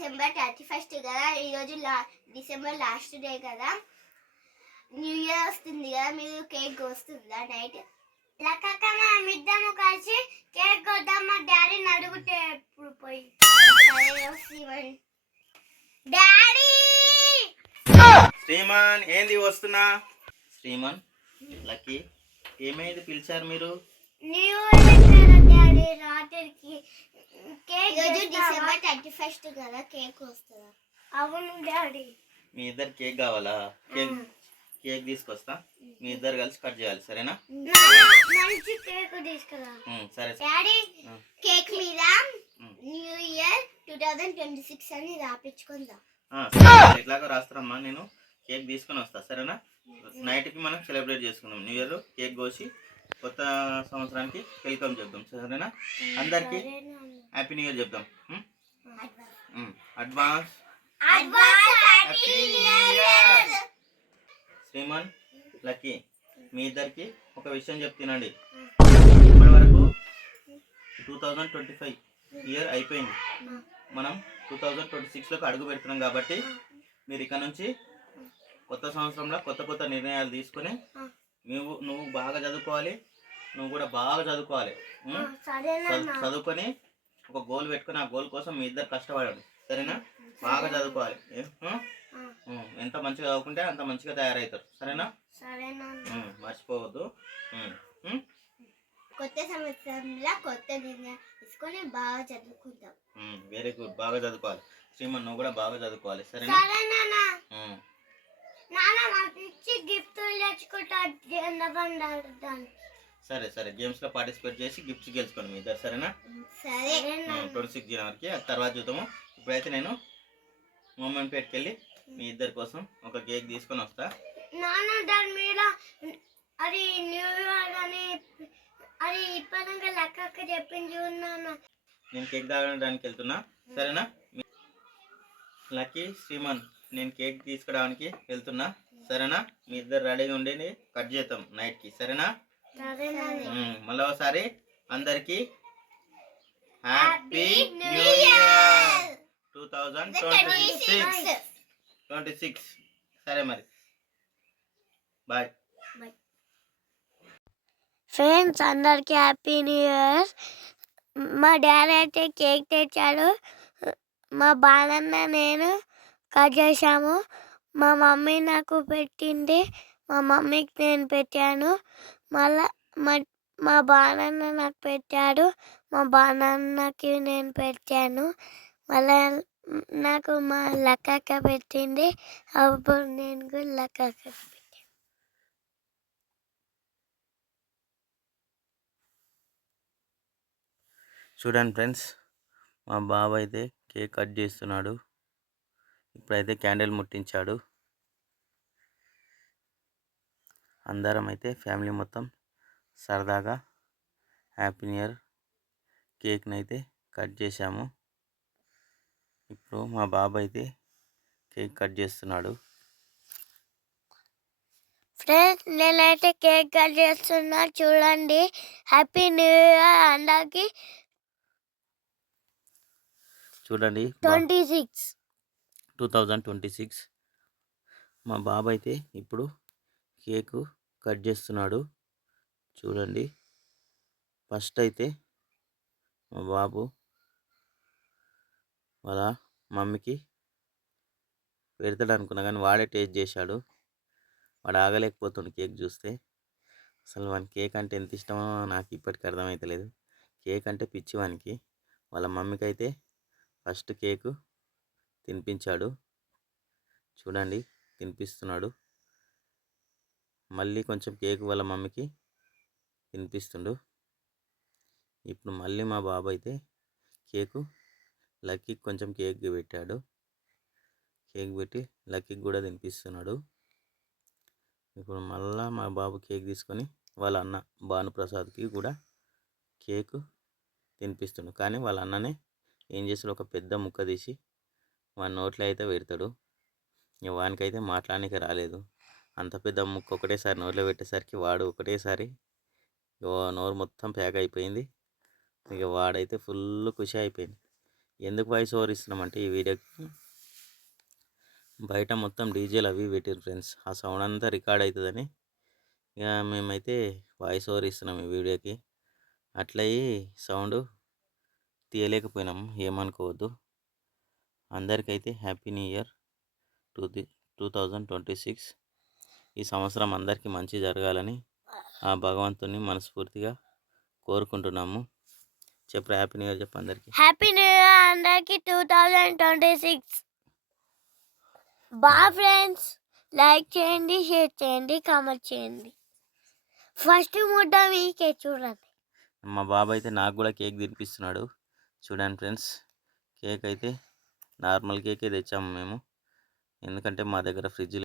December thirty first కదా ఈరోజు లా డిసెంబర్ లాస్ట్ డే కదా. న్యూ ఇయర్ వస్తుంది కదా మీరు కేక్ వస్తుందా నైట్ లక్కక్క మనం ఇద్దము కలిసి కేక్ కొద్దాం మా డాడీని అడుగుతే ఎప్పుడు పోయి? డాడీ శ్రీమాన్. ఏంది వస్తున్నా? శ్రీమాన్ లక్కీ ఏమైంది పిలిచారు మీరు? న్యూ ఇయర్ రాత్రికి కేక్ ఈరోజు డిసెంబర్ థర్టీ ఫస్ట్ కదా కేక్ వస్తుందా అవును డాడీ మీ ఇద్దరు కేక్ కావాలా? కేక్ కేక్ తీసుకొస్తా. మీ ఇద్దరు కలిసి కట్ చేయాలి సరేనా? మంచి కేక్ తీసుకురా. ఉమ్, సరే డాడీ. కేక్ మీద ఉమ్. New year two thousand twenty six అని రాపించుకుందాం. ఎట్లాగో రాస్తారమ్మా నేను కేక్ తీసుకొని వస్తా సరేనా? నైట్కి మనం సెలబ్రేట్ చేసుకుందాం. న్యూ ఇయర్ కేక్ కోసి కొత్త సంవత్సరానికి వెల్కమ్ చెప్దాం సరేనా? అందరికీ హ్యాపీ న్యూ ఇయర్ చెప్దాం. అడ్వాన్స్ శ్రీమాన్ లక్కీ మీ ఇద్దరికి ఒక విషయం చెప్తున్నాండి ఇప్పటి వరకు two thousand twenty five year అయిపోయింది. మనం టూ థౌజండ్ ట్వంటీ సిక్స్లోకి అడుగు పెడుతున్నాం కాబట్టి మీరు ఇక్కడ నుంచి కొత్త సంవత్సరంలో కొత్త కొత్త నిర్ణయాలు తీసుకొని నువ్వు నువ్వు బాగా చదువుకోవాలి. నువ్వు కూడా బాగా చదువుకోవాలి. చదువుకొని ఒక గోల్ పెట్టుకొని ఆ గోల్ కోసం మీ ఇద్దరు కష్టపడండి. సరేనా? బాగా చదువుకోవాలి. ఎంత మంచిగా చదువుకుంటే అంత మంచిగా తయారవుతారు. సరేనా. మర్చిపోవద్దు? కొత్త సంవత్సరంలో కొత్త తీసుకొని బాగా. వెరీ గుడ్ బాగా చదువుకోవాలి. శ్రీమన్ నువ్వు కూడా బాగా చదువుకోవాలి. సరేనా? సరే నాన్న గిఫ్ట్ తెచ్చుకుంటా సరే సరే. గేమ్స్లో పార్టిసిపేట్ చేసి గిఫ్ట్స్ గెలుచుకోండి మీ ఇద్దరు సరేనా? సరే. ట్వంటీ సిక్స్ జనవరికి తర్వాత చూద్దాము. ఇప్పుడైతే నేను మూమెంట్ పేట్కి వెళ్ళి మీ ఇద్దరి కోసం ఒక కేక్ తీసుకొని వస్తా. నాన్న దాని మీద అది న్యూ ఇయర్ అని అది లెక్క చెప్పింది చూడు నాన్న. నేను కేక్ తాగడానికి వెళ్తున్నా. సరేనా? లక్కీ శ్రీమన్ నేను కేక్ తీసుకురావడానికి వెళ్తున్నా. సరేనా? మీ ఇద్దరు రెడీగా ఉండి కట్ చేద్దాం నైట్కి. సరేనా? మళ్ళీ ఒకసారి అందరికి happy New new! Year two thousand twenty six twenty six సరే మరి. బాయ్ ఫ్రెండ్స్ అందరికీ హ్యాపీ న్యూ ఇయర్ మా డాడీ అయితే కేక్ తెచ్చాడు. మా బాలన్న నేను కట్ చేసాము మా మమ్మీ నాకు పెట్టింది. మా మమ్మీకి నేను పెట్టాను. మళ్ళా మా మా బాలన్న నాకు పెట్టాడు. మా బాలన్నకి నేను పెట్టాను. మళ్ళా నాకు మా లక్కక్క పెట్టింది. అప్పుడు నేను కూడా లక్కక్క పెట్టాను. చూడండి ఫ్రెండ్స్ మా బాబు అయితే కేక్ కట్ చేస్తున్నాడు. ఇప్పుడైతే క్యాండిల్ ముట్టించాడు. అందరం అయితే ఫ్యామిలీ మొత్తం సరదాగా హ్యాపీ న్యూ ఇయర్ కేక్ని అయితే కట్ చేశాము. ఇప్పుడు మా బాబు అయితే కేక్ కట్ చేస్తున్నాడు. ఫ్రెండ్స్ నేనైతే కేక్ కట్ చేస్తున్నా చూడండి. హ్యాపీ న్యూ ఇయర్ అందరికి. చూడండి twenty six. Two thousand twenty six. మా బాబు అయితే ఇప్పుడు కేకు కట్ చేస్తున్నాడు. చూడండి. ఫస్ట్ అయితే మా బాబు వాళ్ళ మమ్మీకి పెడతాడు అనుకున్నా కానీ వాడే టేస్ట్ చేశాడు. వాడు ఆగలేకపోతుండు కేక్ చూస్తే. అసలు వాని కేక్ అంటే ఎంత ఇష్టమో నాకు ఇప్పటికి అర్థమవుతలేదు కేక్ అంటే పిచ్చి వానికి. వాళ్ళ మమ్మీకి అయితే ఫస్ట్ కేకు తినిపించాడు. చూడండి తినిపిస్తున్నాడు. మళ్ళీ కొంచెం కేక్ వాళ్ళ మమ్మీకి తినిపిస్తుండు. ఇప్పుడు మళ్ళీ మా బాబు అయితే కేకు లక్కీకి కొంచెం కేక్ పెట్టాడు. కేక్ పెట్టి లక్కీకి కూడా తినిపిస్తున్నాడు. ఇప్పుడు మళ్ళా మా బాబు కేక్ తీసుకొని వాళ్ళ అన్న భానుప్రసాద్కి కూడా కేకు తినిపిస్తుండు. కానీ వాళ్ళ అన్ననే ఏం చేస్తాడు? ఒక పెద్ద ముక్క తీసి వాడి నోట్లో అయితే పెడతాడు. వానికైతే మాట్లాడడానికి రాలేదు. అంత పెద్ద ముక్క ఒకటేసారి నోట్లో పెట్టేసరికి వాడు ఒకటేసారి ఇగో నోరు మొత్తం ప్యాక్ అయిపోయింది. ఇక వాడైతే ఫుల్ ఖుషి అయిపోయింది. ఎందుకు వాయిస్ ఓవర్ ఇస్తున్నామంటే ఈ వీడియోకి? బయట మొత్తం డీజేలు అవి పెట్టారు ఫ్రెండ్స్. ఆ సౌండ్ అంతా రికార్డ్ అవుతుందని ఇక మేమైతే వాయిస్ ఓవర్ ఇస్తున్నాం ఈ వీడియోకి. అట్లయి సౌండ్ తీయలేకపోయినాం. ఏమనుకోవద్దు. అందరికైతే happy new year two two thousand twenty six. ఈ సంవత్సరం అందరికీ మంచి జరగాలని ఆ భగవంతుని మనస్ఫూర్తిగా కోరుకుంటున్నాము. చెప్పు హ్యాపీ న్యూ ఇయర్ చెప్పు అందరికీ. హ్యాపీ న్యూ ఇయర్ అందరికి టూ థౌజండ్ ట్వంటీ సిక్స్ బా ఫ్రెండ్స్ లైక్ చేయండి షేర్ చేయండి. కామెంట్ చేయండి ఫస్ట్ ముద్ద మీకే చూడండి. మా బాబాయ్ అయితే నాకు కూడా కేక్ తినిపిస్తున్నాడు. చూడండి ఫ్రెండ్స్ కేక్ అయితే నార్మల్ కేకే తెచ్చాము మేము. ఎందుకంటే మా దగ్గర ఫ్రిడ్జ్